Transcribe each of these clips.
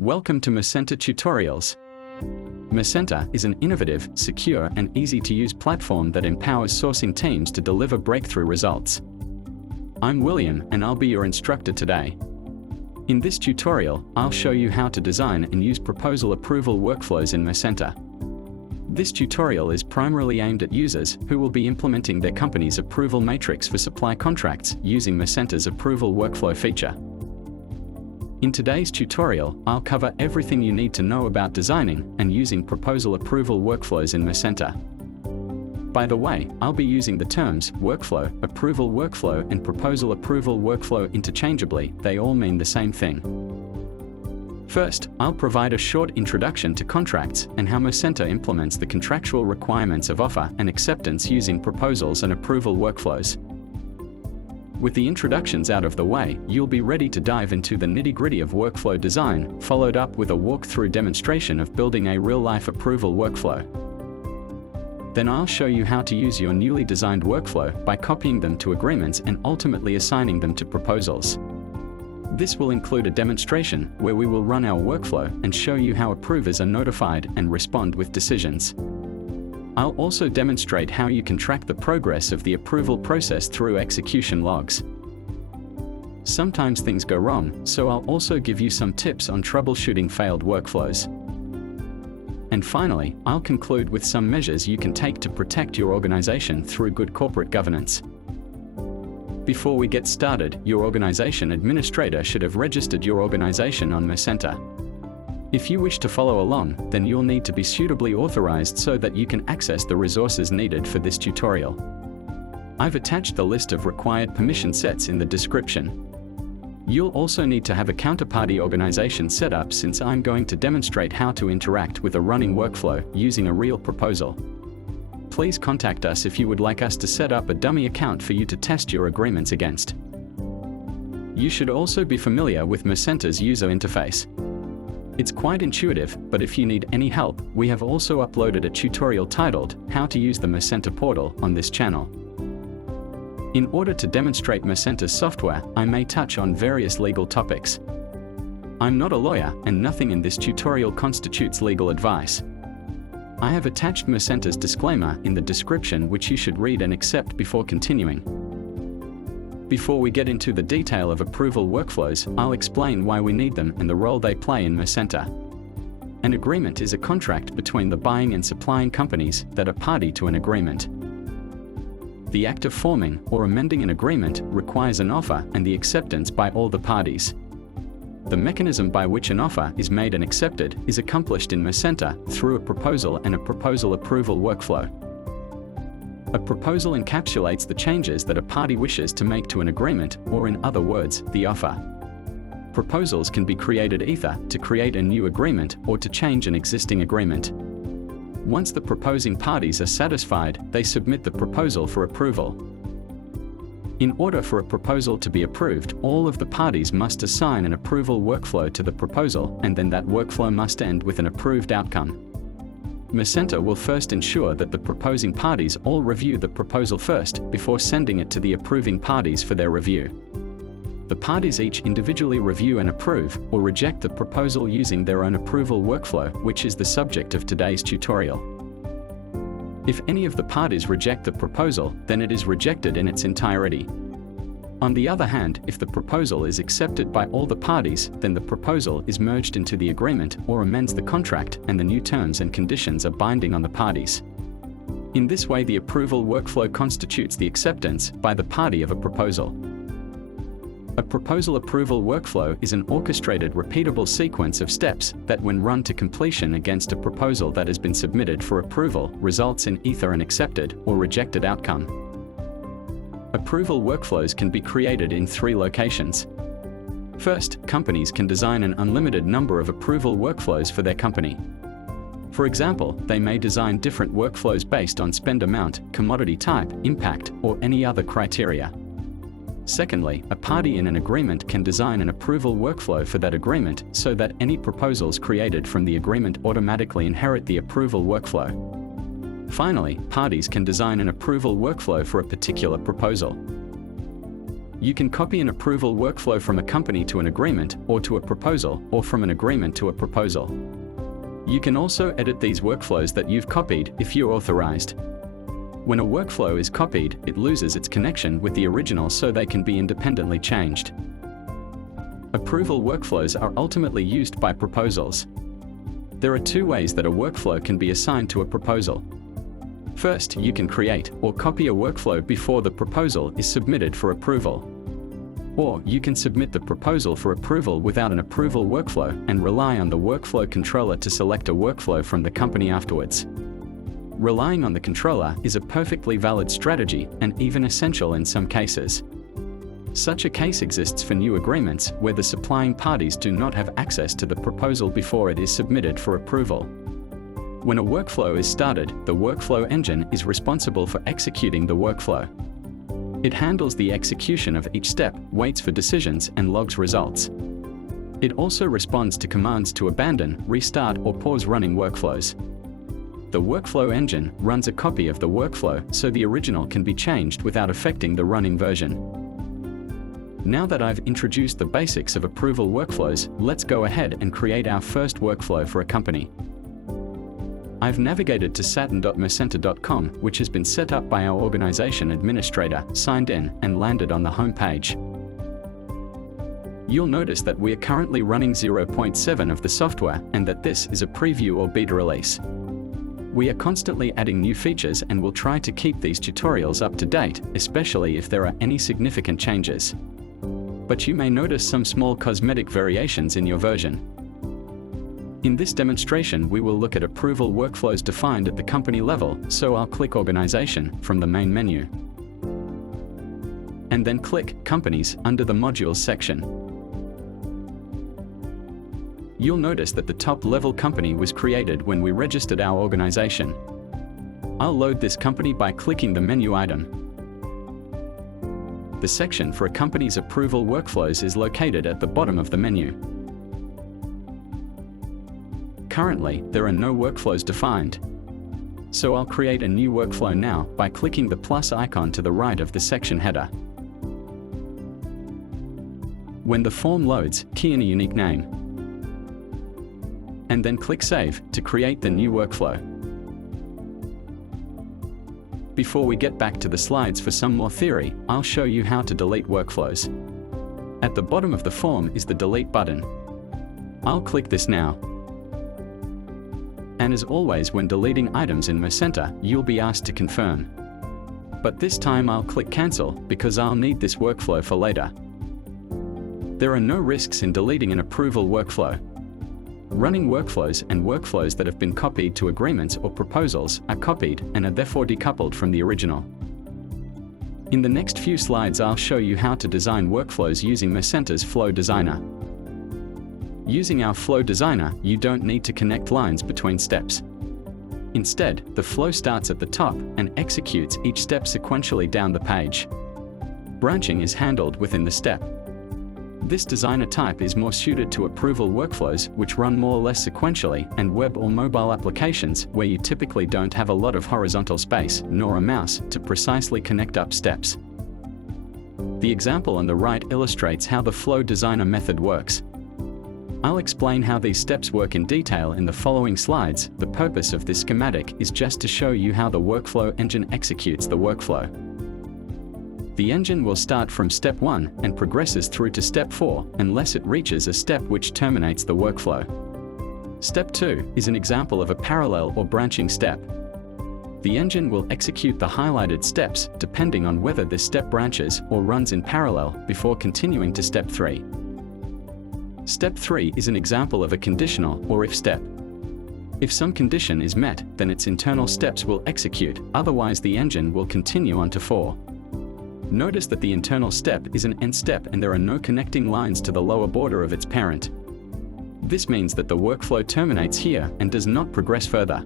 Welcome to Mercenta Tutorials. Mercenta is an innovative, secure, and easy-to-use platform that empowers sourcing teams to deliver breakthrough results. I'm William, and I'll be your instructor today. In this tutorial, I'll show you how to design and use proposal approval workflows in Mercenta. This tutorial is primarily aimed at users who will be implementing their company's approval matrix for supply contracts using Mercenta's approval workflow feature. In today's tutorial, I'll cover everything you need to know about designing and using proposal approval workflows in Mercenta. By the way, I'll be using the terms workflow, approval workflow, and proposal approval workflow interchangeably. They all mean the same thing. First, I'll provide a short introduction to contracts and how Mercenta implements the contractual requirements of offer and acceptance using proposals and approval workflows. With the introductions out of the way, you'll be ready to dive into the nitty-gritty of workflow design, followed up with a walkthrough demonstration of building a real-life approval workflow. Then I'll show you how to use your newly designed workflow by copying them to agreements and ultimately assigning them to proposals. This will include a demonstration where we will run our workflow and show you how approvers are notified and respond with decisions. I'll also demonstrate how you can track the progress of the approval process through execution logs. Sometimes things go wrong, so I'll also give you some tips on troubleshooting failed workflows. And finally, I'll conclude with some measures you can take to protect your organization through good corporate governance. Before we get started, your organization administrator should have registered your organization on Mercenta. If you wish to follow along, then you'll need to be suitably authorized so that you can access the resources needed for this tutorial. I've attached the list of required permission sets in the description. You'll also need to have a counterparty organization set up since I'm going to demonstrate how to interact with a running workflow using a real proposal. Please contact us if you would like us to set up a dummy account for you to test your agreements against. You should also be familiar with Mercenta's user interface. It's quite intuitive, but if you need any help, we have also uploaded a tutorial titled How to Use the Mercenta Portal on this channel. In order to demonstrate Mercenta's software, I may touch on various legal topics. I'm not a lawyer, and nothing in this tutorial constitutes legal advice. I have attached Mercenta's disclaimer in the description, which you should read and accept before continuing. Before we get into the detail of approval workflows, I'll explain why we need them and the role they play in Mercenta. An agreement is a contract between the buying and supplying companies that are party to an agreement. The act of forming or amending an agreement requires an offer and the acceptance by all the parties. The mechanism by which an offer is made and accepted is accomplished in Mercenta through a proposal and a proposal approval workflow. A proposal encapsulates the changes that a party wishes to make to an agreement, or in other words, the offer. Proposals can be created either to create a new agreement or to change an existing agreement. Once the proposing parties are satisfied, they submit the proposal for approval. In order for a proposal to be approved, all of the parties must assign an approval workflow to the proposal, and then that workflow must end with an approved outcome. Mercenta will first ensure that the proposing parties all review the proposal first, before sending it to the approving parties for their review. The parties each individually review and approve, or reject the proposal using their own approval workflow, which is the subject of today's tutorial. If any of the parties reject the proposal, then it is rejected in its entirety. On the other hand, if the proposal is accepted by all the parties, then the proposal is merged into the agreement or amends the contract, and the new terms and conditions are binding on the parties. In this way, the approval workflow constitutes the acceptance by the party of a proposal. A proposal approval workflow is an orchestrated, repeatable sequence of steps that, when run to completion against a proposal that has been submitted for approval, results in either an accepted or rejected outcome. Approval workflows can be created in 3 locations. First, companies can design an unlimited number of approval workflows for their company. For example, they may design different workflows based on spend amount, commodity type, impact, or any other criteria. Secondly, a party in an agreement can design an approval workflow for that agreement so that any proposals created from the agreement automatically inherit the approval workflow. Finally, parties can design an approval workflow for a particular proposal. You can copy an approval workflow from a company to an agreement, or to a proposal, or from an agreement to a proposal. You can also edit these workflows that you've copied if you're authorized. When a workflow is copied, it loses its connection with the original so they can be independently changed. Approval workflows are ultimately used by proposals. There are two ways that a workflow can be assigned to a proposal. First, you can create or copy a workflow before the proposal is submitted for approval. Or you can submit the proposal for approval without an approval workflow and rely on the workflow controller to select a workflow from the company afterwards. Relying on the controller is a perfectly valid strategy and even essential in some cases. Such a case exists for new agreements where the supplying parties do not have access to the proposal before it is submitted for approval. When a workflow is started, the workflow engine is responsible for executing the workflow. It handles the execution of each step, waits for decisions, and logs results. It also responds to commands to abandon, restart, or pause running workflows. The workflow engine runs a copy of the workflow so the original can be changed without affecting the running version. Now that I've introduced the basics of approval workflows, let's go ahead and create our first workflow for a company. I've navigated to saturn.mercenta.com, which has been set up by our organization administrator, signed in, and landed on the home page. You'll notice that we are currently running 0.7 of the software and that this is a preview or beta release. We are constantly adding new features and will try to keep these tutorials up to date, especially if there are any significant changes. But you may notice some small cosmetic variations in your version. In this demonstration, we will look at approval workflows defined at the company level, so I'll click Organization from the main menu. And then click Companies under the Modules section. You'll notice that the top-level company was created when we registered our organization. I'll load this company by clicking the menu item. The section for a company's approval workflows is located at the bottom of the menu. Currently, there are no workflows defined. So I'll create a new workflow now by clicking the plus icon to the right of the section header. When the form loads, key in a unique name. And then click Save to create the new workflow. Before we get back to the slides for some more theory, I'll show you how to delete workflows. At the bottom of the form is the Delete button. I'll click this now. And as always, when deleting items in Mercenta, you'll be asked to confirm. But this time I'll click Cancel because I'll need this workflow for later. There are no risks in deleting an approval workflow. Running workflows and workflows that have been copied to agreements or proposals are copied and are therefore decoupled from the original. In the next few slides, I'll show you how to design workflows using Mercenta's Flow Designer. Using our Flow Designer, you don't need to connect lines between steps. Instead, the flow starts at the top and executes each step sequentially down the page. Branching is handled within the step. This designer type is more suited to approval workflows which run more or less sequentially, and web or mobile applications where you typically don't have a lot of horizontal space nor a mouse to precisely connect up steps. The example on the right illustrates how the Flow Designer method works. I'll explain how these steps work in detail in the following slides. The purpose of this schematic is just to show you how the workflow engine executes the workflow. The engine will start from step 1 and progresses through to step 4 unless it reaches a step which terminates the workflow. Step 2 is an example of a parallel or branching step. The engine will execute the highlighted steps depending on whether this step branches or runs in parallel before continuing to step 3. Step 3 is an example of a conditional or if step. If some condition is met, then its internal steps will execute, otherwise the engine will continue on to 4. Notice that the internal step is an end step and there are no connecting lines to the lower border of its parent. This means that the workflow terminates here and does not progress further.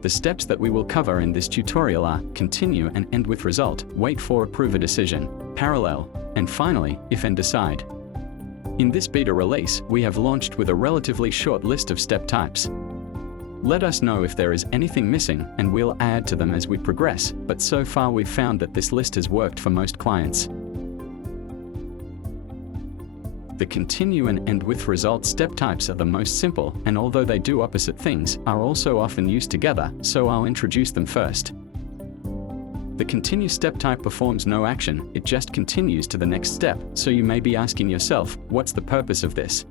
The steps that we will cover in this tutorial are continue and end with result, wait for approve a decision, parallel, and finally, if and decide. In this beta release, we have launched with a relatively short list of step types. Let us know if there is anything missing and we'll add to them as we progress, but so far we've found that this list has worked for most clients. The continue and end with result step types are the most simple, and although they do opposite things, are also often used together, so I'll introduce them first. The continue step type performs no action, it just continues to the next step, so you may be asking yourself, what's the purpose of this?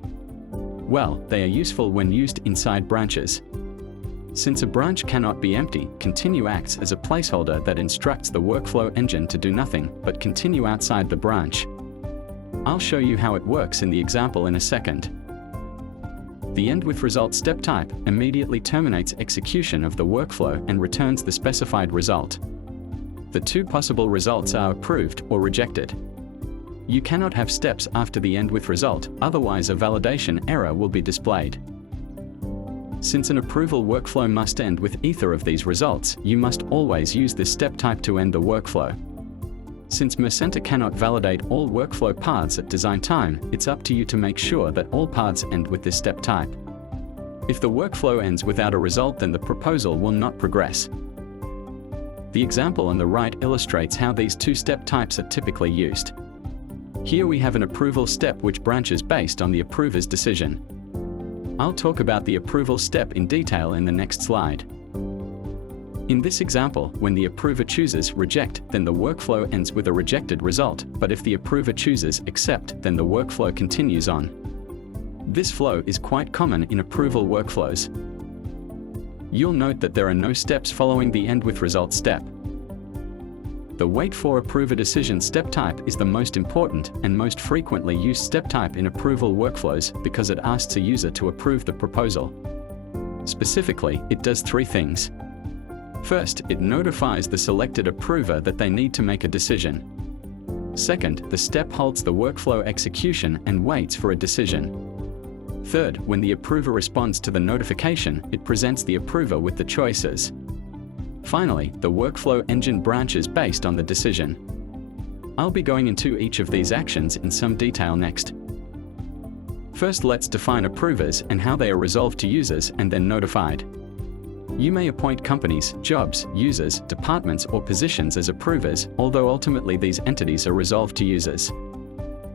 Well, they are useful when used inside branches. Since a branch cannot be empty, continue acts as a placeholder that instructs the workflow engine to do nothing but continue outside the branch. I'll show you how it works in the example in a second. The end with result step type immediately terminates execution of the workflow and returns the specified result. The two possible results are approved or rejected. You cannot have steps after the end with result, otherwise a validation error will be displayed. Since an approval workflow must end with either of these results, you must always use this step type to end the workflow. Since Mercenta cannot validate all workflow paths at design time, it's up to you to make sure that all paths end with this step type. If the workflow ends without a result, then the proposal will not progress. The example on the right illustrates how these two step types are typically used. Here we have an approval step which branches based on the approver's decision. I'll talk about the approval step in detail in the next slide. In this example, when the approver chooses reject, then the workflow ends with a rejected result, but if the approver chooses accept, then the workflow continues on. This flow is quite common in approval workflows. You'll note that there are no steps following the end with result step. The wait for approver decision step type is the most important and most frequently used step type in approval workflows because it asks a user to approve the proposal. Specifically, it does three things. First, it notifies the selected approver that they need to make a decision. Second, the step halts the workflow execution and waits for a decision. Third, when the approver responds to the notification, it presents the approver with the choices. Finally, the workflow engine branches based on the decision. I'll be going into each of these actions in some detail next. First, let's define approvers and how they are resolved to users and then notified. You may appoint companies, jobs, users, departments, or positions as approvers, although ultimately these entities are resolved to users.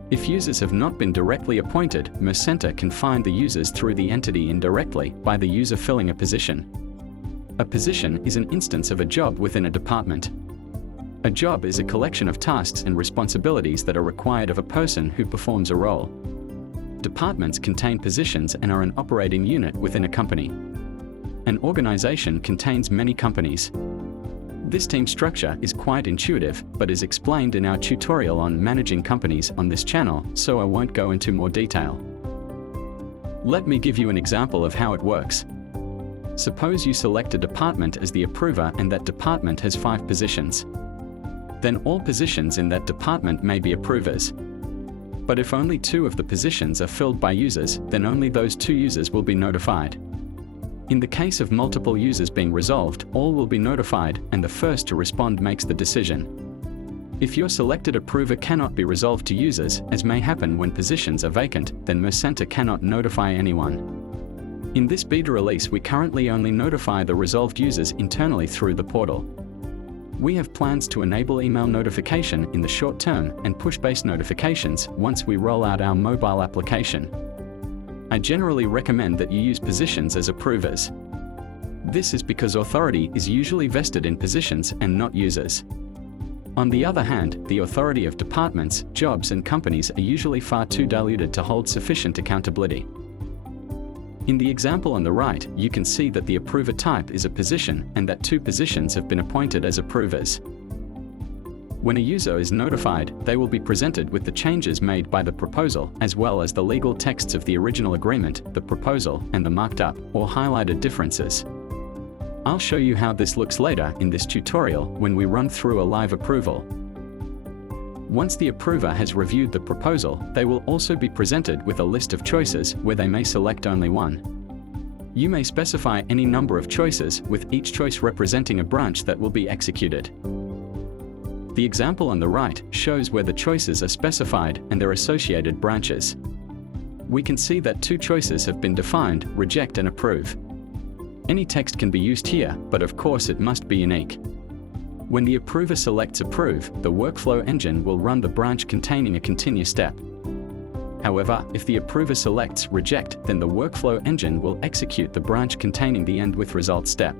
If users have not been directly appointed, Mercenta can find the users through the entity indirectly by the user filling a position. A position is an instance of a job within a department. A job is a collection of tasks and responsibilities that are required of a person who performs a role. Departments contain positions and are an operating unit within a company. An organization contains many companies. This team structure is quite intuitive, but is explained in our tutorial on managing companies on this channel, so I won't go into more detail. Let me give you an example of how it works. Suppose you select a department as the approver and that department has 5 positions. Then all positions in that department may be approvers. But if only 2 of the positions are filled by users, then only those 2 users will be notified. In the case of multiple users being resolved, all will be notified, and the first to respond makes the decision. If your selected approver cannot be resolved to users, as may happen when positions are vacant, then Mercenta cannot notify anyone. In this beta release, we currently only notify the resolved users internally through the portal. We have plans to enable email notification in the short term and push-based notifications once we roll out our mobile application. I generally recommend that you use positions as approvers. This is because authority is usually vested in positions and not users. On the other hand, the authority of departments, jobs, and companies are usually far too diluted to hold sufficient accountability. In the example on the right, you can see that the approver type is a position and that 2 positions have been appointed as approvers. When a user is notified, they will be presented with the changes made by the proposal, as well as the legal texts of the original agreement, the proposal, and the marked up or highlighted differences. I'll show you how this looks later in this tutorial when we run through a live approval. Once the approver has reviewed the proposal, they will also be presented with a list of choices where they may select only one. You may specify any number of choices, with each choice representing a branch that will be executed. The example on the right shows where the choices are specified and their associated branches. We can see that 2 choices have been defined: reject and approve. Any text can be used here, but of course it must be unique. When the approver selects approve, the workflow engine will run the branch containing a continue step. However, if the approver selects Reject, then the workflow engine will execute the branch containing the End with Result step.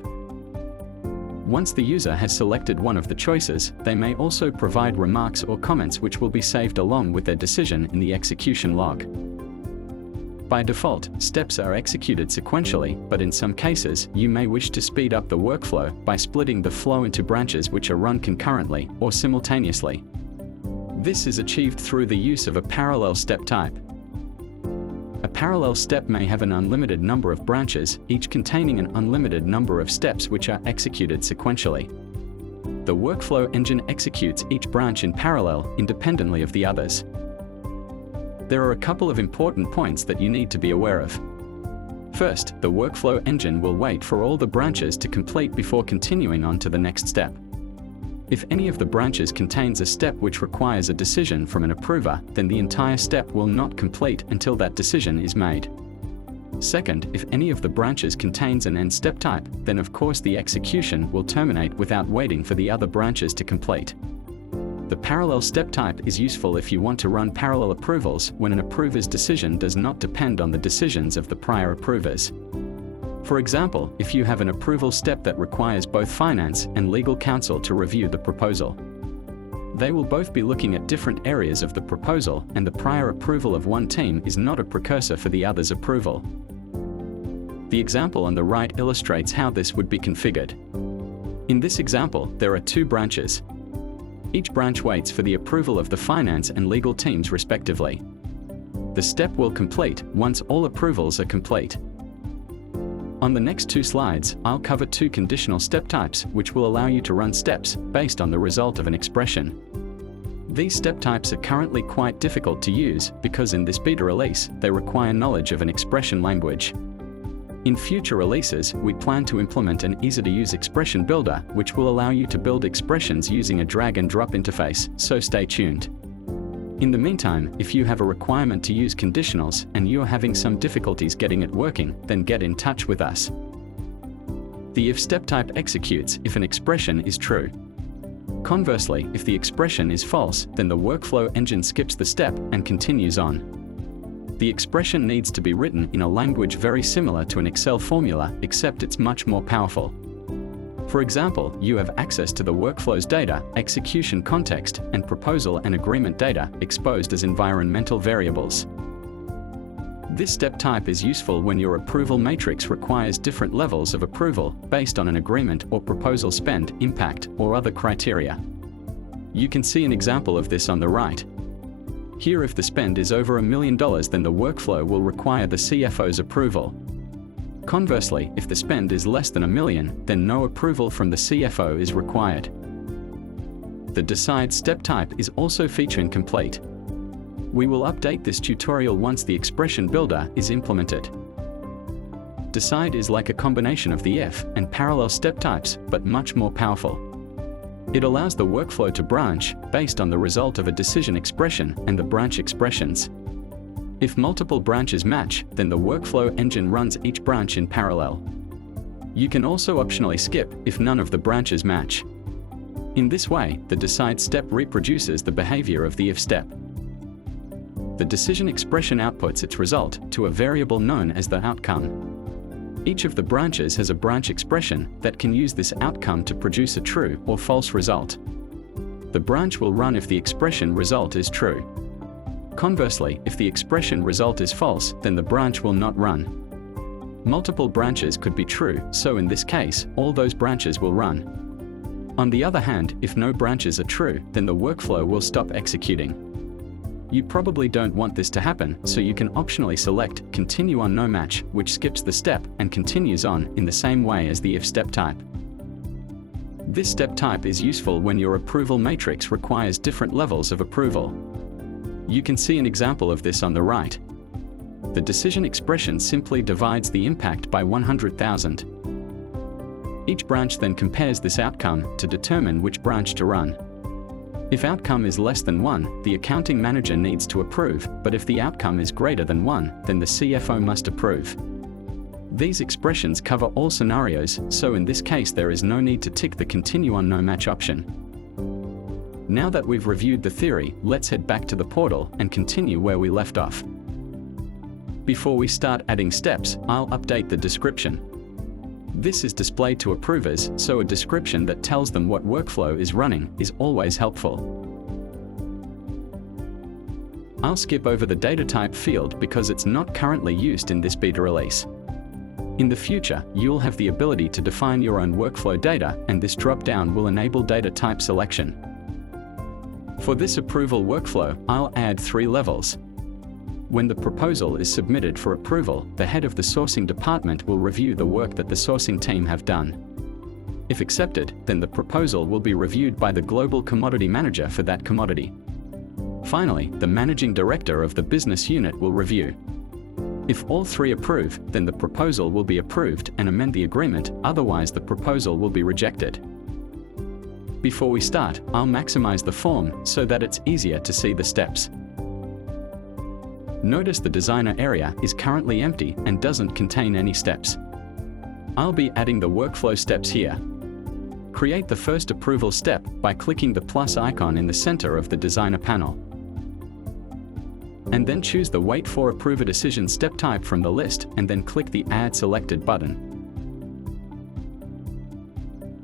Once the user has selected one of the choices, they may also provide remarks or comments which will be saved along with their decision in the execution log. By default, steps are executed sequentially, but in some cases, you may wish to speed up the workflow by splitting the flow into branches which are run concurrently or simultaneously. This is achieved through the use of a parallel step type. A parallel step may have an unlimited number of branches, each containing an unlimited number of steps which are executed sequentially. The workflow engine executes each branch in parallel, independently of the others. There are a couple of important points that you need to be aware of. First, the workflow engine will wait for all the branches to complete before continuing on to the next step. If any of the branches contains a step which requires a decision from an approver, then the entire step will not complete until that decision is made. Second, if any of the branches contains an end step type, then of course the execution will terminate without waiting for the other branches to complete. The parallel step type is useful if you want to run parallel approvals when an approver's decision does not depend on the decisions of the prior approvers. For example, if you have an approval step that requires both finance and legal counsel to review the proposal. They will both be looking at different areas of the proposal, and the prior approval of one team is not a precursor for the other's approval. The example on the right illustrates how this would be configured. In this example, there are two branches. Each branch waits for the approval of the finance and legal teams respectively. The step will complete once all approvals are complete. On the next two slides, I'll cover two conditional step types which will allow you to run steps based on the result of an expression. These step types are currently quite difficult to use because in this beta release, they require knowledge of an expression language. In future releases, we plan to implement an easy-to-use expression builder which will allow you to build expressions using a drag-and-drop interface, so stay tuned. In the meantime, if you have a requirement to use conditionals and you are having some difficulties getting it working, then get in touch with us. The if step type executes if an expression is true. Conversely, if the expression is false, then the workflow engine skips the step and continues on. The expression needs to be written in a language very similar to an Excel formula, except it's much more powerful. For example, you have access to the workflow's data, execution context, and proposal and agreement data exposed as environmental variables. This step type is useful when your approval matrix requires different levels of approval based on an agreement or proposal spend, impact, or other criteria. You can see an example of this on the right. Here, if the spend is over $1 million, then the workflow will require the CFO's approval. Conversely, if the spend is less than $1 million, then no approval from the CFO is required. The Decide step type is also feature incomplete. We will update this tutorial once the expression builder is implemented. Decide is like a combination of the if and parallel step types, but much more powerful. It allows the workflow to branch based on the result of a decision expression and the branch expressions. If multiple branches match, then the workflow engine runs each branch in parallel. You can also optionally skip if none of the branches match. In this way, the Decide step reproduces the behavior of the if step. The decision expression outputs its result to a variable known as the outcome. Each of the branches has a branch expression that can use this outcome to produce a true or false result. The branch will run if the expression result is true. Conversely, if the expression result is false, then the branch will not run. Multiple branches could be true, so in this case, all those branches will run. On the other hand, if no branches are true, then the workflow will stop executing. You probably don't want this to happen, so you can optionally select Continue on No Match, which skips the step and continues on in the same way as the if step type. This step type is useful when your approval matrix requires different levels of approval. You can see an example of this on the right. The decision expression simply divides the impact by 100,000. Each branch then compares this outcome to determine which branch to run. If outcome is less than 1, the accounting manager needs to approve, but if the outcome is greater than 1, then the CFO must approve. These expressions cover all scenarios, so in this case there is no need to tick the Continue on No Match option. Now that we've reviewed the theory, let's head back to the portal and continue where we left off. Before we start adding steps, I'll update the description. This is displayed to approvers, so a description that tells them what workflow is running is always helpful. I'll skip over the data type field because it's not currently used in this beta release. In the future, you'll have the ability to define your own workflow data, and this drop-down will enable data type selection. For this approval workflow, I'll add 3 levels. When the proposal is submitted for approval, the head of the sourcing department will review the work that the sourcing team have done. If accepted, then the proposal will be reviewed by the global commodity manager for that commodity. Finally, the managing director of the business unit will review. If all 3 approve, then the proposal will be approved and amend the agreement, otherwise the proposal will be rejected. Before we start, I'll maximize the form so that it's easier to see the steps. Notice the designer area is currently empty and doesn't contain any steps. I'll be adding the workflow steps here. Create the first approval step by clicking the plus icon in the center of the designer panel. And then choose the Wait for Approver Decision step type from the list, and then click the Add Selected button.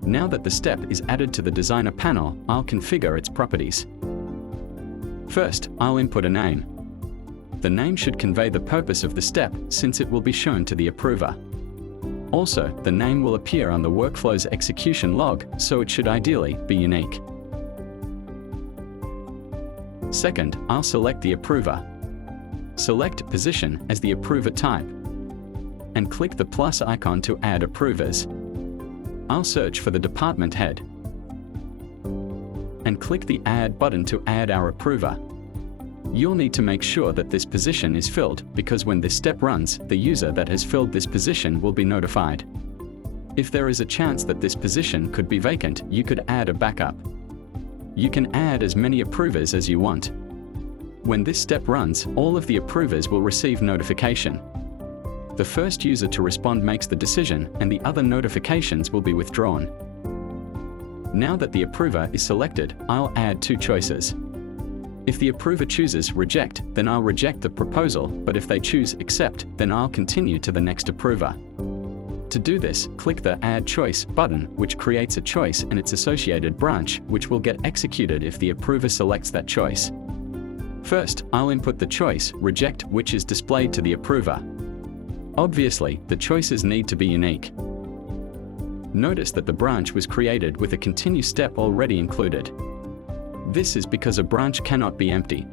Now that the step is added to the designer panel, I'll configure its properties. First, I'll input a name. The name should convey the purpose of the step, since it will be shown to the approver. Also, the name will appear on the workflow's execution log, so it should ideally be unique. Second, I'll select the approver. Select Position as the approver type, and click the plus icon to add approvers. I'll search for the department head, and click the Add button to add our approver. You'll need to make sure that this position is filled, because when this step runs, the user that has filled this position will be notified. If there is a chance that this position could be vacant, you could add a backup. You can add as many approvers as you want. When this step runs, all of the approvers will receive notification. The first user to respond makes the decision, and the other notifications will be withdrawn. Now that the approver is selected, I'll add 2 choices. If the approver chooses Reject, then I'll reject the proposal, but if they choose Accept, then I'll continue to the next approver. To do this, click the Add Choice button, which creates a choice and its associated branch, which will get executed if the approver selects that choice. First, I'll input the choice Reject, which is displayed to the approver. Obviously, the choices need to be unique. Notice that the branch was created with a continue step already included. This is because a branch cannot be empty.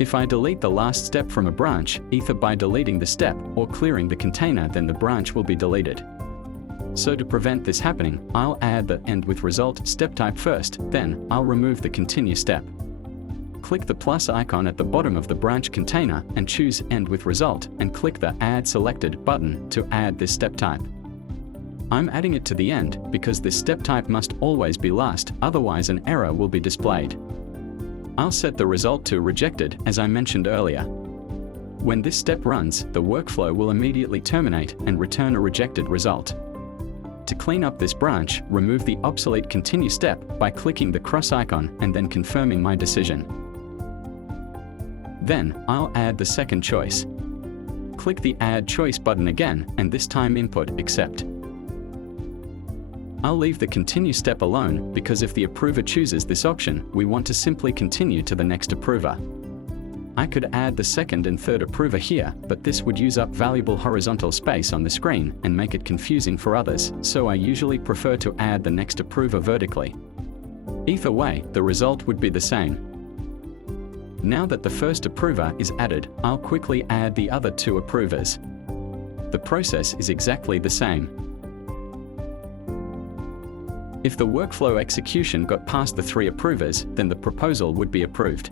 If I delete the last step from a branch, either by deleting the step or clearing the container, then the branch will be deleted. So to prevent this happening, I'll add the End with Result step type first, then I'll remove the continue step. Click the plus icon at the bottom of the branch container and choose End with Result, and click the Add Selected button to add this step type. I'm adding it to the end because this step type must always be last, otherwise an error will be displayed. I'll set the result to Rejected, as I mentioned earlier. When this step runs, the workflow will immediately terminate and return a rejected result. To clean up this branch, remove the obsolete Continue step by clicking the cross icon and then confirming my decision. Then, I'll add the second choice. Click the Add Choice button again, and this time input Accept. I'll leave the Continue step alone, because if the approver chooses this option, we want to simply continue to the next approver. I could add the second and third approver here, but this would use up valuable horizontal space on the screen and make it confusing for others, so I usually prefer to add the next approver vertically. Either way, the result would be the same. Now that the first approver is added, I'll quickly add the other 2 approvers. The process is exactly the same. If the workflow execution got past the 3 approvers, then the proposal would be approved.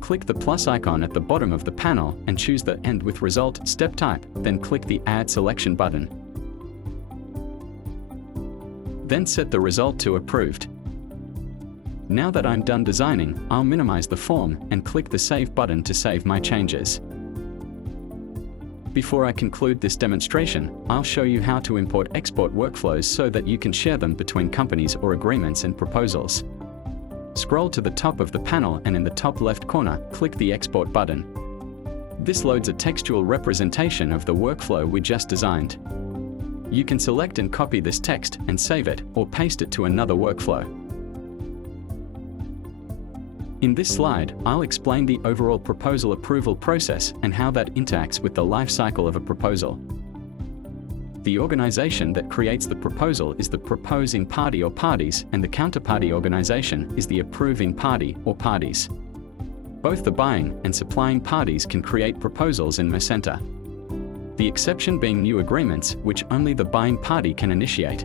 Click the plus icon at the bottom of the panel and choose the End with Result step type, then click the Add Selection button. Then set the result to Approved. Now that I'm done designing, I'll minimize the form and click the Save button to save my changes. Before I conclude this demonstration, I'll show you how to import-export workflows so that you can share them between companies or agreements and proposals. Scroll to the top of the panel and in the top left corner, click the Export button. This loads a textual representation of the workflow we just designed. You can select and copy this text and save it or paste it to another workflow. In this slide, I'll explain the overall proposal approval process and how that interacts with the life cycle of a proposal. The organization that creates the proposal is the proposing party or parties, and the counterparty organization is the approving party or parties. Both the buying and supplying parties can create proposals in Mercenta. The exception being new agreements, which only the buying party can initiate.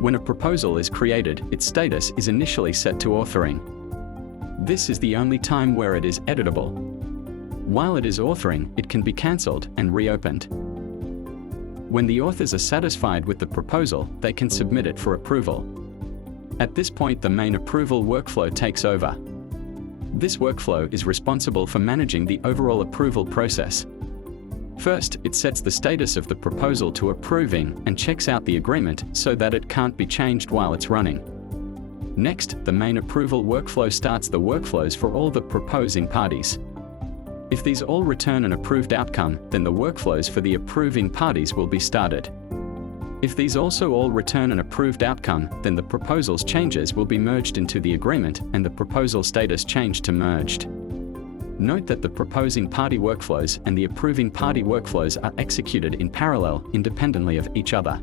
When a proposal is created, its status is initially set to authoring. This is the only time where it is editable. While it is authoring, it can be cancelled and reopened. When the authors are satisfied with the proposal, they can submit it for approval. At this point, the main approval workflow takes over. This workflow is responsible for managing the overall approval process. First, it sets the status of the proposal to approving and checks out the agreement so that it can't be changed while it's running. Next, the main approval workflow starts the workflows for all the proposing parties. If these all return an approved outcome, then the workflows for the approving parties will be started. If these also all return an approved outcome, then the proposal's changes will be merged into the agreement and the proposal status changed to merged. Note that the proposing party workflows and the approving party workflows are executed in parallel, independently of each other.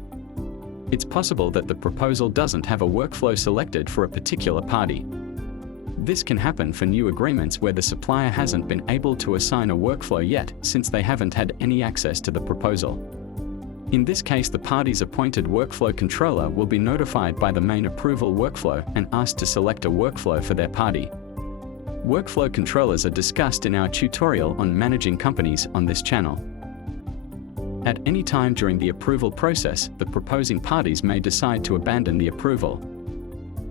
It's possible that the proposal doesn't have a workflow selected for a particular party. This can happen for new agreements where the supplier hasn't been able to assign a workflow yet, since they haven't had any access to the proposal. In this case, the party's appointed workflow controller will be notified by the main approval workflow and asked to select a workflow for their party. Workflow controllers are discussed in our tutorial on managing companies on this channel. At any time during the approval process, the proposing parties may decide to abandon the approval.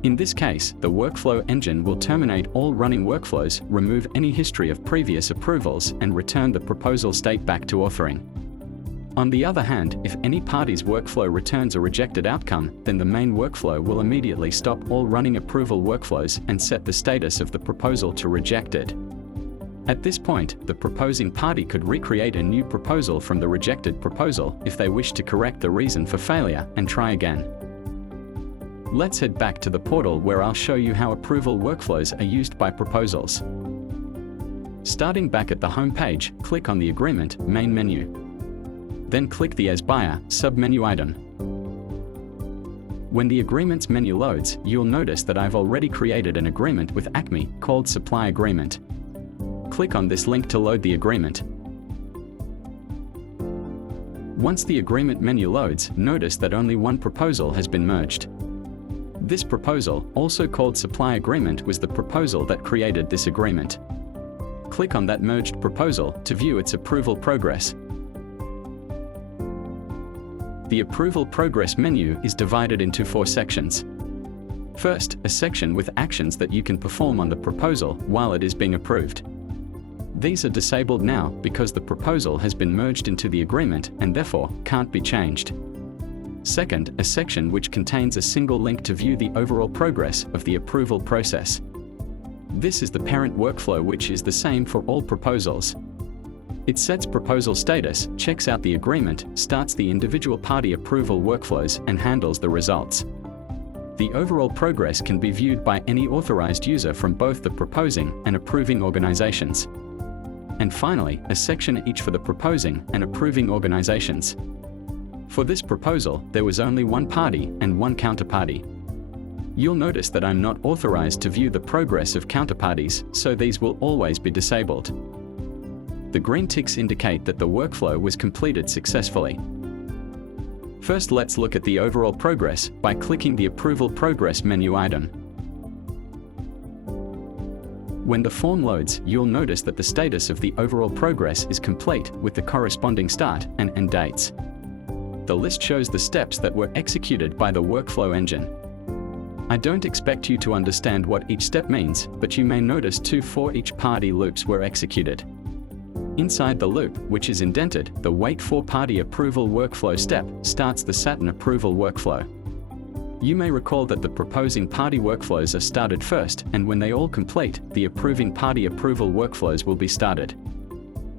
In this case, the workflow engine will terminate all running workflows, remove any history of previous approvals, and return the proposal state back to authoring. On the other hand, if any party's workflow returns a rejected outcome, then the main workflow will immediately stop all running approval workflows and set the status of the proposal to rejected. At this point, the proposing party could recreate a new proposal from the rejected proposal if they wish to correct the reason for failure and try again. Let's head back to the portal where I'll show you how approval workflows are used by proposals. Starting back at the home page, click on the Agreement main menu. Then click the As Buyer sub-menu item. When the Agreements menu loads, you'll notice that I've already created an agreement with Acme called Supply Agreement. Click on this link to load the agreement. Once the agreement menu loads, notice that only one proposal has been merged. This proposal, also called Supply Agreement, was the proposal that created this agreement. Click on that merged proposal to view its approval progress. The Approval Progress menu is divided into 4 sections. First, a section with actions that you can perform on the proposal while it is being approved. These are disabled now because the proposal has been merged into the agreement and therefore can't be changed. Second, a section which contains a single link to view the overall progress of the approval process. This is the parent workflow, which is the same for all proposals. It sets proposal status, checks out the agreement, starts the individual party approval workflows, and handles the results. The overall progress can be viewed by any authorized user from both the proposing and approving organizations. And finally, a section each for the proposing and approving organizations. For this proposal, there was only one party and one counterparty. You'll notice that I'm not authorized to view the progress of counterparties, so these will always be disabled. The green ticks indicate that the workflow was completed successfully. First, let's look at the overall progress by clicking the Approval Progress menu item. When the form loads, you'll notice that the status of the overall progress is complete with the corresponding start and end dates. The list shows the steps that were executed by the workflow engine. I don't expect you to understand what each step means, but you may notice 2 for each party loops were executed. Inside the loop, which is indented, the Wait for Party Approval Workflow step starts the Satin Approval Workflow. You may recall that the proposing party workflows are started first, and when they all complete, the approving party approval workflows will be started.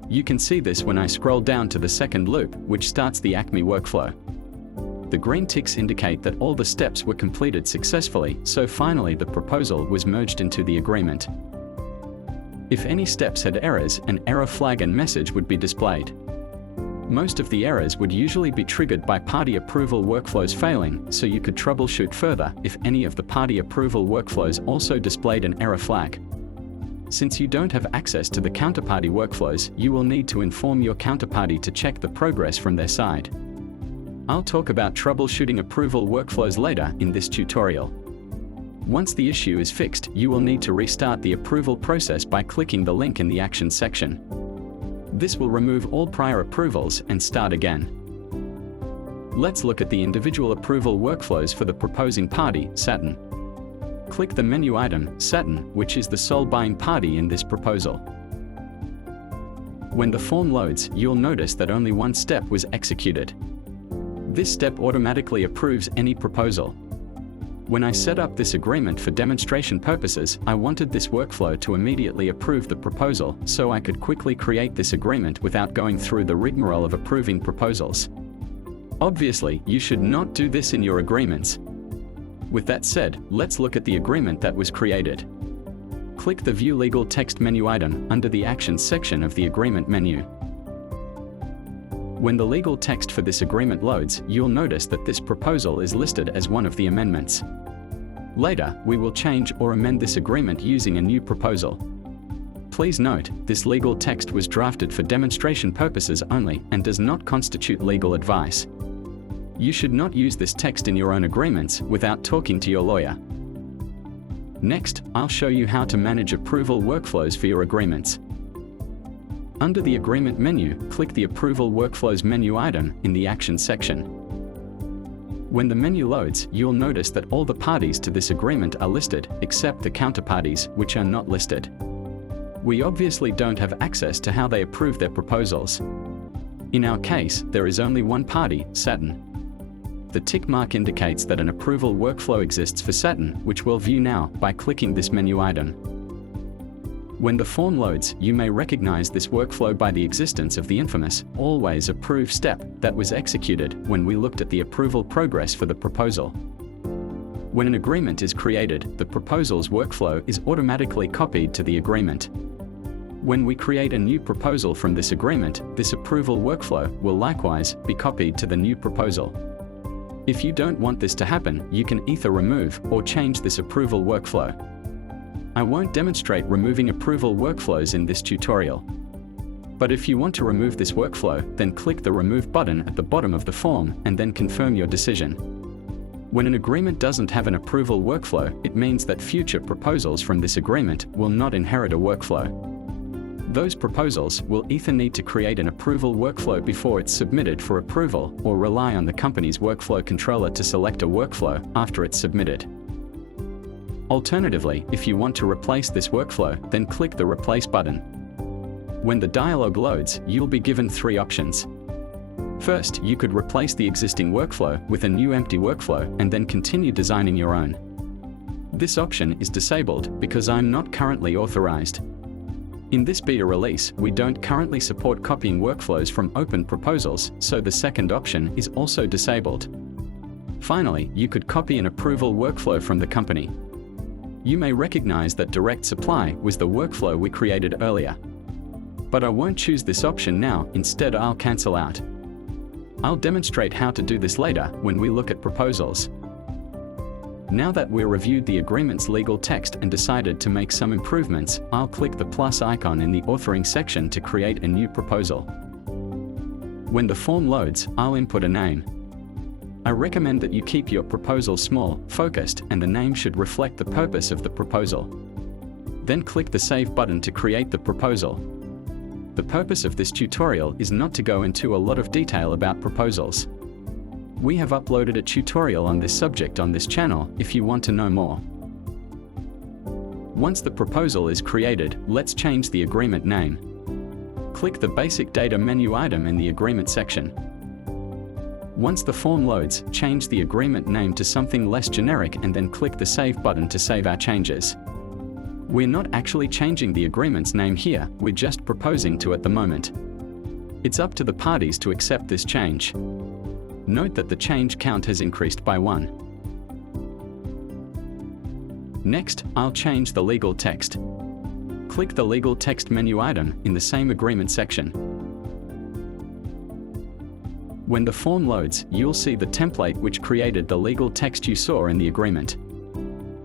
You can see this when I scroll down to the second loop, which starts the Acme workflow. The green ticks indicate that all the steps were completed successfully, so finally the proposal was merged into the agreement. If any steps had errors, an error flag and message would be displayed. Most of the errors would usually be triggered by party approval workflows failing, so you could troubleshoot further if any of the party approval workflows also displayed an error flag. Since you don't have access to the counterparty workflows, you will need to inform your counterparty to check the progress from their side. I'll talk about troubleshooting approval workflows later in this tutorial. Once the issue is fixed, you will need to restart the approval process by clicking the link in the Actions section. This will remove all prior approvals and start again. Let's look at the individual approval workflows for the proposing party, Saturn. Click the menu item, Saturn, which is the sole buying party in this proposal. When the form loads, you'll notice that only one step was executed. This step automatically approves any proposal. When I set up this agreement for demonstration purposes, I wanted this workflow to immediately approve the proposal, so I could quickly create this agreement without going through the rigmarole of approving proposals. Obviously, you should not do this in your agreements. With that said, let's look at the agreement that was created. Click the View Legal Text menu item under the Actions section of the Agreement menu. When the legal text for this agreement loads, you'll notice that this proposal is listed as one of the amendments. Later, we will change or amend this agreement using a new proposal. Please note, this legal text was drafted for demonstration purposes only and does not constitute legal advice. You should not use this text in your own agreements without talking to your lawyer. Next, I'll show you how to manage approval workflows for your agreements. Under the Agreement menu, click the Approval Workflows menu item in the Actions section. When the menu loads, you'll notice that all the parties to this agreement are listed, except the counterparties, which are not listed. We obviously don't have access to how they approve their proposals. In our case, there is only one party, Saturn. The tick mark indicates that an approval workflow exists for Saturn, which we'll view now by clicking this menu item. When the form loads, you may recognize this workflow by the existence of the infamous Always Approve step that was executed when we looked at the approval progress for the proposal. When an agreement is created, the proposal's workflow is automatically copied to the agreement. When we create a new proposal from this agreement, this approval workflow will likewise be copied to the new proposal. If you don't want this to happen, you can either remove or change this approval workflow. I won't demonstrate removing approval workflows in this tutorial. But if you want to remove this workflow, then click the Remove button at the bottom of the form and then confirm your decision. When an agreement doesn't have an approval workflow, it means that future proposals from this agreement will not inherit a workflow. Those proposals will either need to create an approval workflow before it's submitted for approval, or rely on the company's workflow controller to select a workflow after it's submitted. Alternatively, if you want to replace this workflow, then click the Replace button. When the dialog loads, you'll be given three options. First, you could replace the existing workflow with a new empty workflow and then continue designing your own. This option is disabled because I'm not currently authorized. In this beta release, we don't currently support copying workflows from open proposals, so the second option is also disabled. Finally, you could copy an approval workflow from the company. You may recognize that direct supply was the workflow we created earlier. But I won't choose this option now, instead I'll cancel out. I'll demonstrate how to do this later when we look at proposals. Now that we've reviewed the agreement's legal text and decided to make some improvements, I'll click the plus icon in the authoring section to create a new proposal. When the form loads, I'll input a name. I recommend that you keep your proposal small, focused, and the name should reflect the purpose of the proposal. Then click the Save button to create the proposal. The purpose of this tutorial is not to go into a lot of detail about proposals. We have uploaded a tutorial on this subject on this channel if you want to know more. Once the proposal is created, let's change the agreement name. Click the Basic Data menu item in the Agreement section. Once the form loads, change the agreement name to something less generic and then click the Save button to save our changes. We're not actually changing the agreement's name here, we're just proposing to at the moment. It's up to the parties to accept this change. Note that the change count has increased by 1. Next, I'll change the legal text. Click the legal text menu item in the same agreement section. When the form loads, you'll see the template which created the legal text you saw in the agreement.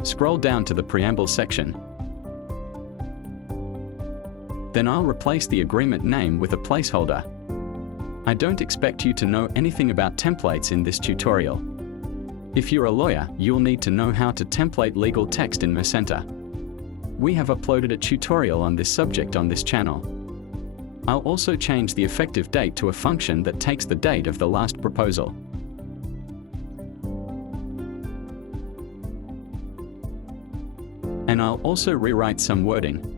Scroll down to the preamble section. Then I'll replace the agreement name with a placeholder. I don't expect you to know anything about templates in this tutorial. If you're a lawyer, you'll need to know how to template legal text in Mercenta. We have uploaded a tutorial on this subject on this channel. I'll also change the effective date to a function that takes the date of the last proposal. And I'll also rewrite some wording.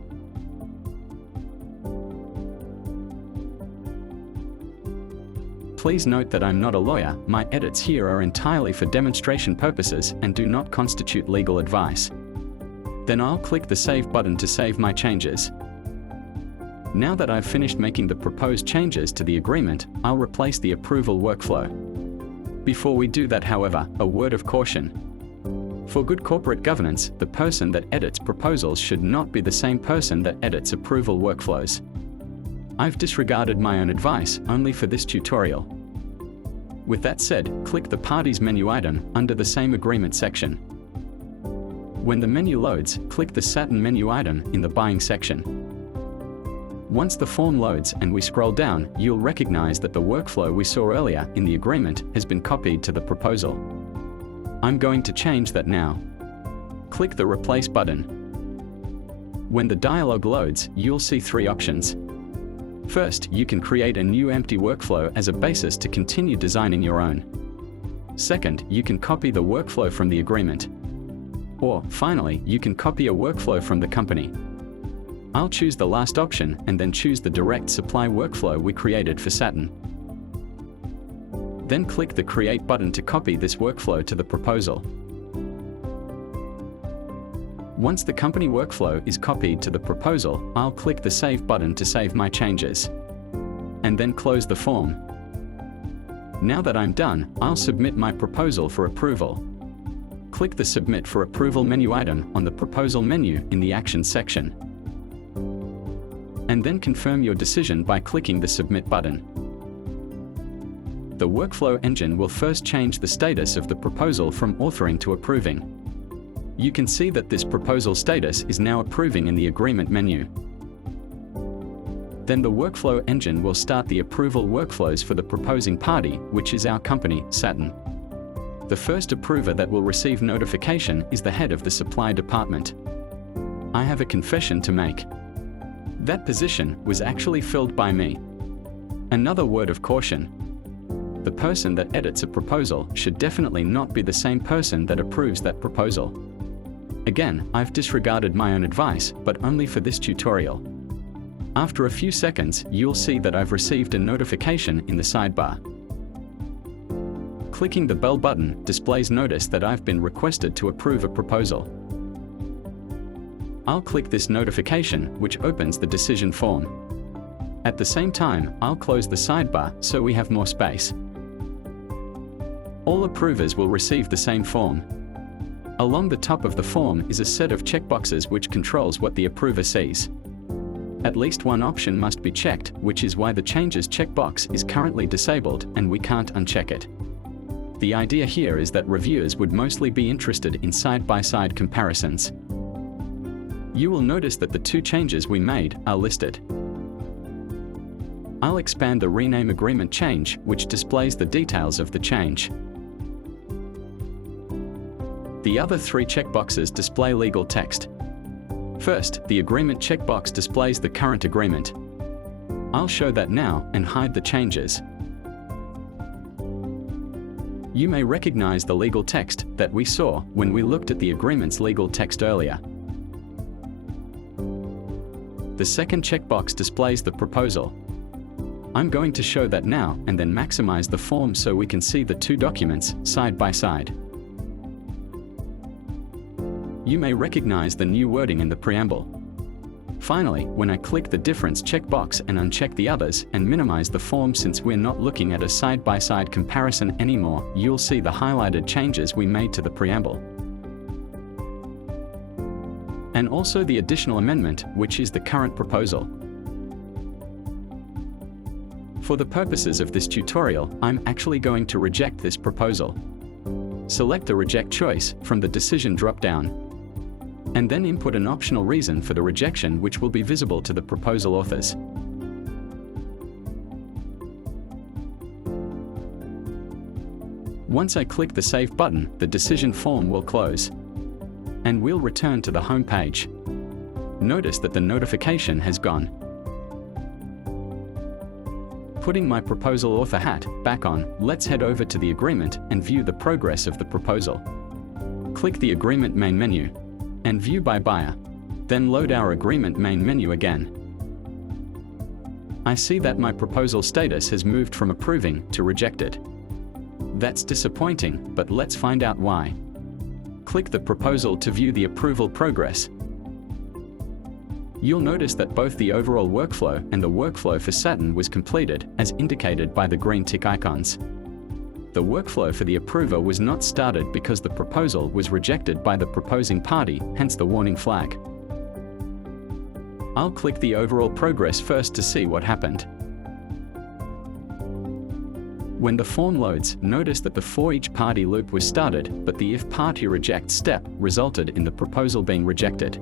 Please note that I'm not a lawyer, my edits here are entirely for demonstration purposes and do not constitute legal advice. Then I'll click the Save button to save my changes. Now that I've finished making the proposed changes to the agreement, I'll replace the approval workflow. Before we do that, however, a word of caution. For good corporate governance, the person that edits proposals should not be the same person that edits approval workflows. I've disregarded my own advice only for this tutorial. With that said, click the Parties menu item under the same agreement section. When the menu loads, click the Satin menu item in the Buying section. Once the form loads and we scroll down, you'll recognize that the workflow we saw earlier in the agreement has been copied to the proposal. I'm going to change that now. Click the Replace button. When the dialog loads, you'll see 3 options. First, you can create a new empty workflow as a basis to continue designing your own. Second, you can copy the workflow from the agreement. Or, finally, you can copy a workflow from the company. I'll choose the last option and then choose the direct supply workflow we created for Satin. Then click the Create button to copy this workflow to the proposal. Once the company workflow is copied to the proposal, I'll click the Save button to save my changes. And then close the form. Now that I'm done, I'll submit my proposal for approval. Click the Submit for Approval menu item on the Proposal menu in the Actions section. And then confirm your decision by clicking the Submit button. The workflow engine will first change the status of the proposal from authoring to approving. You can see that this proposal status is now approving in the agreement menu. Then the workflow engine will start the approval workflows for the proposing party, which is our company, Satin. The first approver that will receive notification is the head of the supply department. I have a confession to make. That position was actually filled by me. Another word of caution. The person that edits a proposal should definitely not be the same person that approves that proposal. Again, I've disregarded my own advice, but only for this tutorial. After a few seconds, you'll see that I've received a notification in the sidebar. Clicking the bell button displays notice that I've been requested to approve a proposal. I'll click this notification, which opens the decision form. At the same time, I'll close the sidebar so we have more space. All approvers will receive the same form. Along the top of the form is a set of checkboxes which controls what the approver sees. At least one option must be checked, which is why the Changes checkbox is currently disabled and we can't uncheck it. The idea here is that reviewers would mostly be interested in side-by-side comparisons. You will notice that the 2 changes we made are listed. I'll expand the Rename Agreement change, which displays the details of the change. The other 3 checkboxes display legal text. First, the Agreement checkbox displays the current agreement. I'll show that now and hide the changes. You may recognize the legal text that we saw when we looked at the agreement's legal text earlier. The second checkbox displays the proposal. I'm going to show that now and then maximize the form so we can see the 2 documents side by side. You may recognize the new wording in the preamble. Finally, when I click the difference checkbox and uncheck the others and minimize the form since we're not looking at a side-by-side comparison anymore, you'll see the highlighted changes we made to the preamble. And also the additional amendment, which is the current proposal. For the purposes of this tutorial, I'm actually going to reject this proposal. Select the Reject choice from the Decision drop-down, and then input an optional reason for the rejection which will be visible to the proposal authors. Once I click the Save button, the decision form will close, and we'll return to the home page. Notice that the notification has gone. Putting my proposal author hat back on, let's head over to the agreement and view the progress of the proposal. Click the Agreement main menu and View by Buyer. Then load our Agreement main menu again. I see that my proposal status has moved from approving to rejected. That's disappointing, but let's find out why. Click the proposal to view the approval progress. You'll notice that both the overall workflow and the workflow for Saturn was completed, as indicated by the green tick icons. The workflow for the approver was not started because the proposal was rejected by the proposing party, hence the warning flag. I'll click the overall progress first to see what happened. When the form loads, notice that the For Each Party loop was started, but the If Party Rejects step resulted in the proposal being rejected.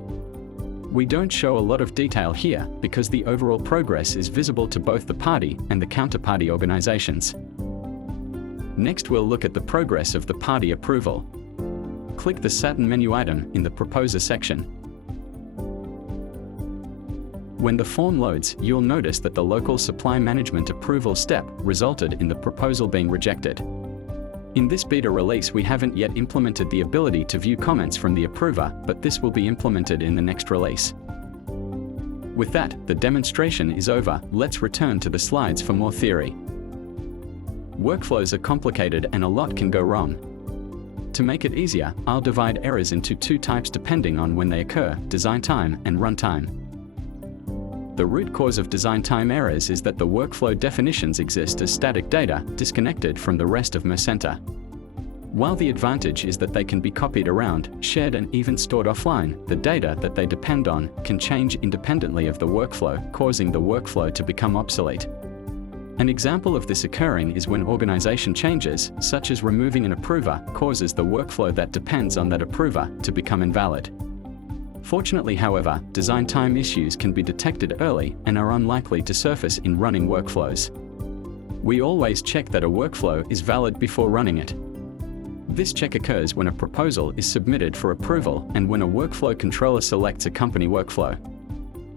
We don't show a lot of detail here because the overall progress is visible to both the party and the counterparty organizations. Next, we'll look at the progress of the party approval. Click the Saturn menu item in the Proposer section. When the form loads, you'll notice that the local supply management approval step resulted in the proposal being rejected. In this beta release, we haven't yet implemented the ability to view comments from the approver, but this will be implemented in the next release. With that, the demonstration is over. Let's return to the slides for more theory. Workflows are complicated and a lot can go wrong. To make it easier, I'll divide errors into two types depending on when they occur: design time and runtime. The root cause of design time errors is that the workflow definitions exist as static data, disconnected from the rest of Mercenta. While the advantage is that they can be copied around, shared and even stored offline, the data that they depend on can change independently of the workflow, causing the workflow to become obsolete. An example of this occurring is when organization changes, such as removing an approver, causes the workflow that depends on that approver to become invalid. Fortunately, however, design time issues can be detected early and are unlikely to surface in running workflows. We always check that a workflow is valid before running it. This check occurs when a proposal is submitted for approval and when a workflow controller selects a company workflow.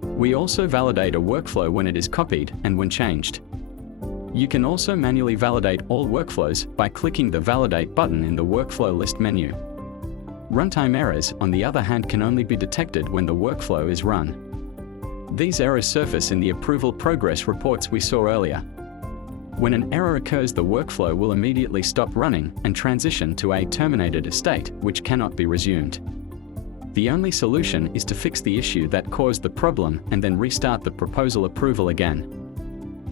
We also validate a workflow when it is copied and when changed. You can also manually validate all workflows by clicking the Validate button in the Workflow List menu. Runtime errors, on the other hand, can only be detected when the workflow is run. These errors surface in the approval progress reports we saw earlier. When an error occurs, the workflow will immediately stop running and transition to a terminated state, which cannot be resumed. The only solution is to fix the issue that caused the problem and then restart the proposal approval again.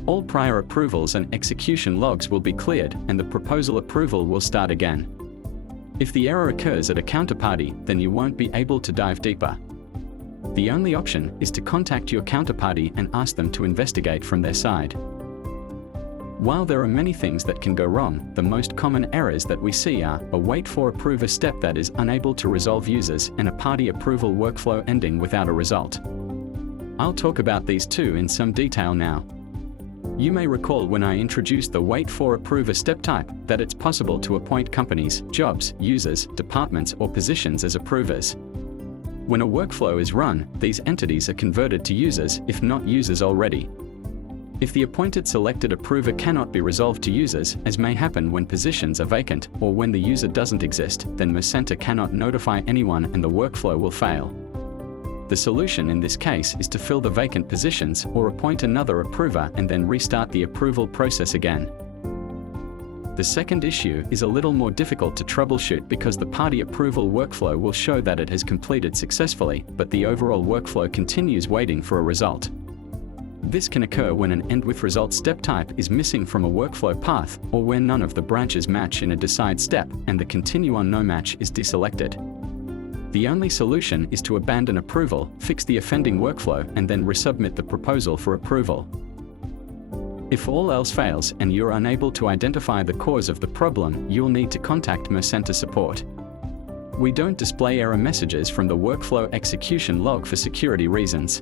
All prior approvals and execution logs will be cleared and the proposal approval will start again. If the error occurs at a counterparty, then you won't be able to dive deeper. The only option is to contact your counterparty and ask them to investigate from their side. While there are many things that can go wrong, the most common errors that we see are a wait for approver step that is unable to resolve users and a party approval workflow ending without a result. I'll talk about these two in some detail now. You may recall when I introduced the Wait for Approver step type that it's possible to appoint companies, jobs, users, departments, or positions as approvers. When a workflow is run, these entities are converted to users, if not users already. If the appointed selected approver cannot be resolved to users, as may happen when positions are vacant or when the user doesn't exist, then Mercenta cannot notify anyone and the workflow will fail. The solution in this case is to fill the vacant positions or appoint another approver and then restart the approval process again. The second issue is a little more difficult to troubleshoot because the party approval workflow will show that it has completed successfully, but the overall workflow continues waiting for a result. This can occur when an end with result step type is missing from a workflow path, or where none of the branches match in a decide step and the continue on no match is deselected. The only solution is to abandon approval, fix the offending workflow, and then resubmit the proposal for approval. If all else fails and you're unable to identify the cause of the problem, you'll need to contact Mercenta support. We don't display error messages from the workflow execution log for security reasons.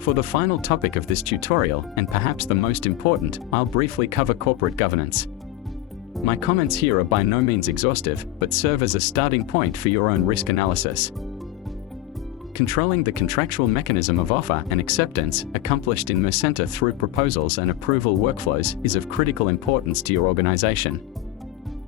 For the final topic of this tutorial, and perhaps the most important, I'll briefly cover corporate governance. My comments here are by no means exhaustive, but serve as a starting point for your own risk analysis. Controlling the contractual mechanism of offer and acceptance, accomplished in Mercenta through proposals and approval workflows, is of critical importance to your organization.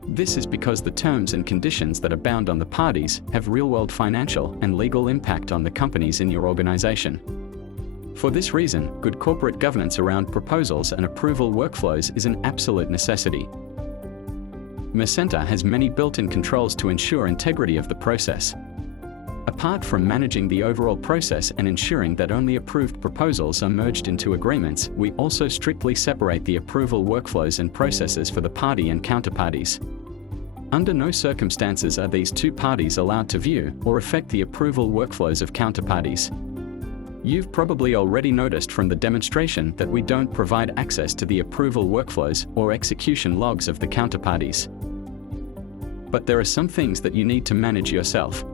This is because the terms and conditions that are bound on the parties have real-world financial and legal impact on the companies in your organization. For this reason, good corporate governance around proposals and approval workflows is an absolute necessity. Mercenta has many built-in controls to ensure integrity of the process. Apart from managing the overall process and ensuring that only approved proposals are merged into agreements, we also strictly separate the approval workflows and processes for the party and counterparties. Under no circumstances are these two parties allowed to view or affect the approval workflows of counterparties. You've probably already noticed from the demonstration that we don't provide access to the approval workflows or execution logs of the counterparties. But there are some things that you need to manage yourself.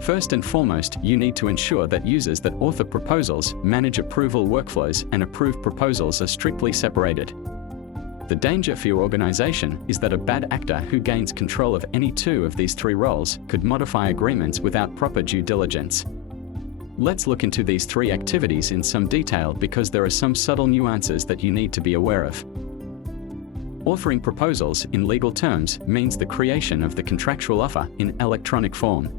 First and foremost, you need to ensure that users that author proposals, manage approval workflows, and approve proposals are strictly separated. The danger for your organization is that a bad actor who gains control of any two of these three roles could modify agreements without proper due diligence. Let's look into these three activities in some detail because there are some subtle nuances that you need to be aware of. Authoring proposals in legal terms means the creation of the contractual offer in electronic form.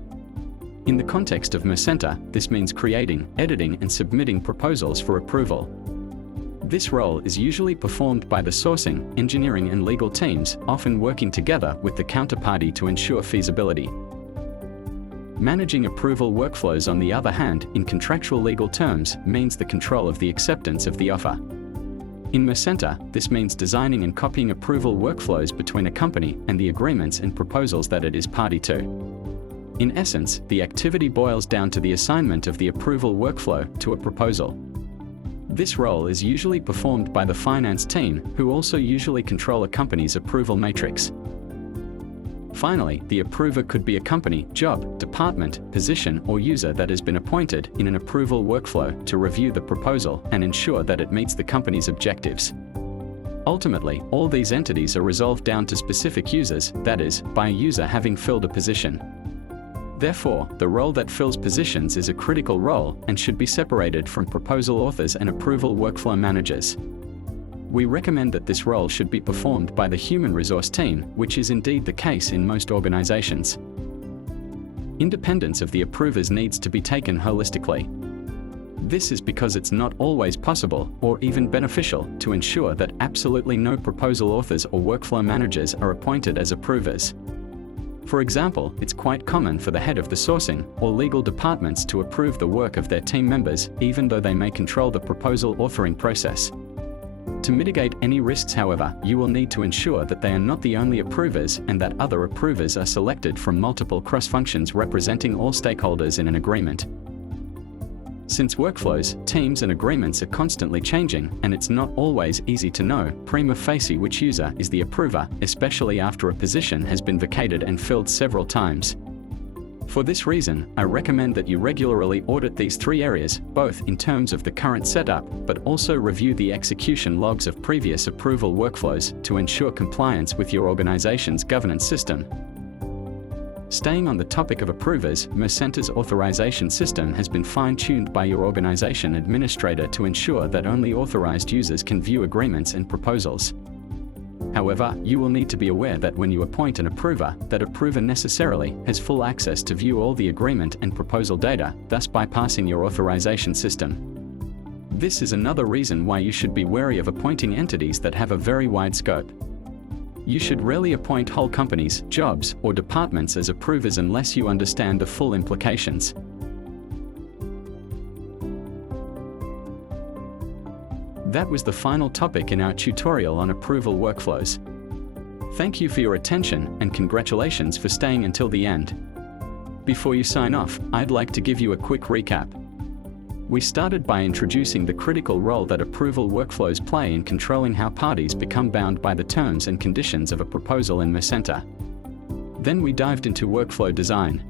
In the context of Mercenta, this means creating, editing, and submitting proposals for approval. This role is usually performed by the sourcing, engineering, and legal teams, often working together with the counterparty to ensure feasibility. Managing approval workflows, on the other hand, in contractual legal terms, means the control of the acceptance of the offer. In Mercenta, this means designing and copying approval workflows between a company and the agreements and proposals that it is party to. In essence, the activity boils down to the assignment of the approval workflow to a proposal. This role is usually performed by the finance team, who also usually control a company's approval matrix. Finally, the approver could be a company, job, department, position, or user that has been appointed in an approval workflow to review the proposal and ensure that it meets the company's objectives. Ultimately, all these entities are resolved down to specific users, that is, by a user having filled a position. Therefore, the role that fills positions is a critical role and should be separated from proposal authors and approval workflow managers. We recommend that this role should be performed by the human resource team, which is indeed the case in most organizations. Independence of the approvers needs to be taken holistically. This is because it's not always possible, or even beneficial, to ensure that absolutely no proposal authors or workflow managers are appointed as approvers. For example, it's quite common for the head of the sourcing or legal departments to approve the work of their team members, even though they may control the proposal authoring process. To mitigate any risks, however, you will need to ensure that they are not the only approvers and that other approvers are selected from multiple cross-functions representing all stakeholders in an agreement. Since workflows, teams, and agreements are constantly changing, and it's not always easy to know prima facie which user is the approver, especially after a position has been vacated and filled several times. For this reason, I recommend that you regularly audit these three areas, both in terms of the current setup, but also review the execution logs of previous approval workflows to ensure compliance with your organization's governance system. Staying on the topic of approvers, Mercenta's authorization system has been fine-tuned by your organization administrator to ensure that only authorized users can view agreements and proposals. However, you will need to be aware that when you appoint an approver, that approver necessarily has full access to view all the agreement and proposal data, thus bypassing your authorization system. This is another reason why you should be wary of appointing entities that have a very wide scope. You should rarely appoint whole companies, jobs, or departments as approvers unless you understand the full implications. That was the final topic in our tutorial on approval workflows. Thank you for your attention and congratulations for staying until the end. Before you sign off, I'd like to give you a quick recap. We started by introducing the critical role that approval workflows play in controlling how parties become bound by the terms and conditions of a proposal in Mercenta. Then we dived into workflow design.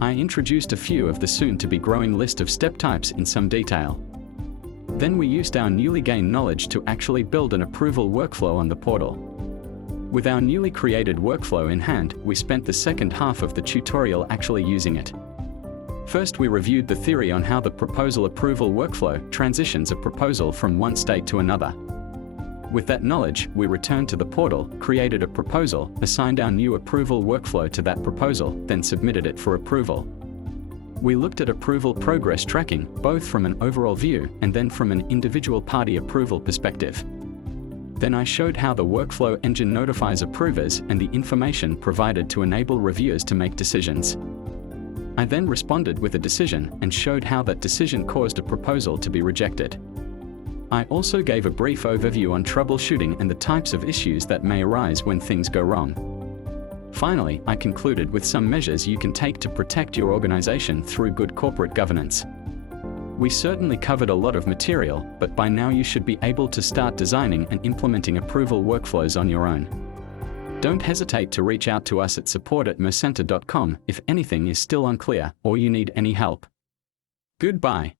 I introduced a few of the soon-to-be growing list of step types in some detail. Then we used our newly gained knowledge to actually build an approval workflow on the portal. With our newly created workflow in hand, we spent the second half of the tutorial actually using it. First, we reviewed the theory on how the proposal approval workflow transitions a proposal from one state to another. With that knowledge, we returned to the portal, created a proposal, assigned our new approval workflow to that proposal, then submitted it for approval. We looked at approval progress tracking, both from an overall view and then from an individual party approval perspective. Then I showed how the workflow engine notifies approvers and the information provided to enable reviewers to make decisions. I then responded with a decision and showed how that decision caused a proposal to be rejected. I also gave a brief overview on troubleshooting and the types of issues that may arise when things go wrong. Finally, I concluded with some measures you can take to protect your organization through good corporate governance. We certainly covered a lot of material, but by now you should be able to start designing and implementing approval workflows on your own. Don't hesitate to reach out to us at support@mercenta.com if anything is still unclear or you need any help. Goodbye.